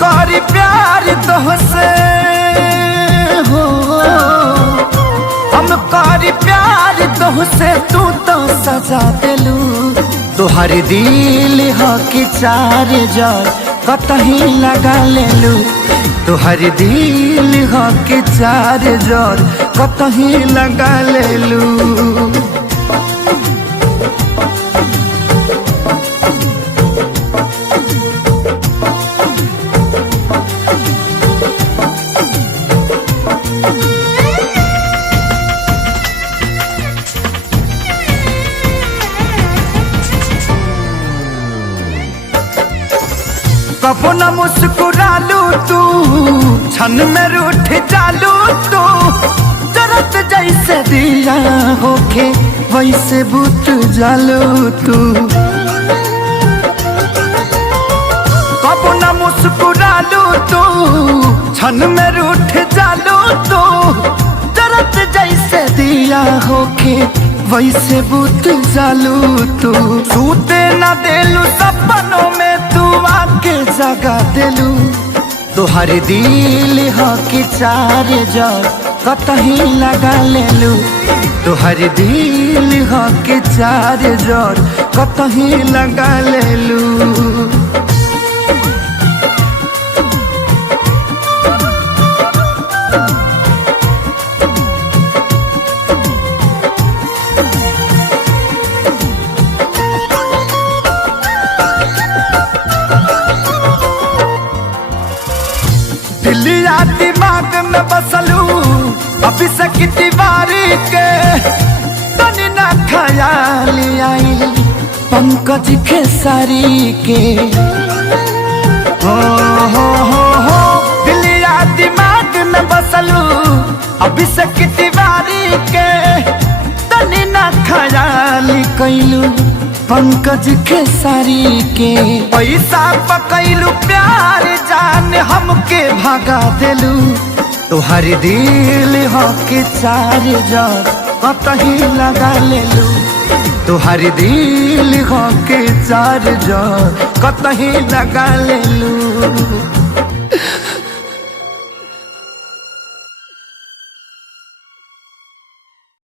करी प्यार तोहसे हो, हम करी प्यार तोहसे तू तो सजा दिलू। तोहर दिल हो कि चार जार कतही लगा लेलू। तोहर दिल हो कि चार जार कतही लगा लेलू। कबो न मुस्कुरालू तू, क्षण में रूठ जालू तू। जरत जैसे दिया होके वैसे बुत जालू तू। कबो न मुस्कुरालू तू, क्षण में रूठ जालू तू। जरत जैसे दिया होके वैसे बुत जालू तू। सूते न देलू सपनों में तू आके जगा देलू। तोहर दिल हो कि चार जार कतही लगा लेलू। तोहर दिल हो कि चार जार कतही लगा लेलू। दिलिया दिमाग में बसलू अभी से की दीवारी के। तनी ना ख्याल आई पंकज खेसारी के। हो दिलिया दिमाग में बसलू अभी से की दीवारी के। तनी ना ख्याल कैलू पंकज खेसारी के। पैसा पकैलू प्यार जान हमके भागा देलू। तोहर दिल हो कि चार जार कतही लगा लेलू। तोहर दिल हो कि चार जार कतही लगा लेलू।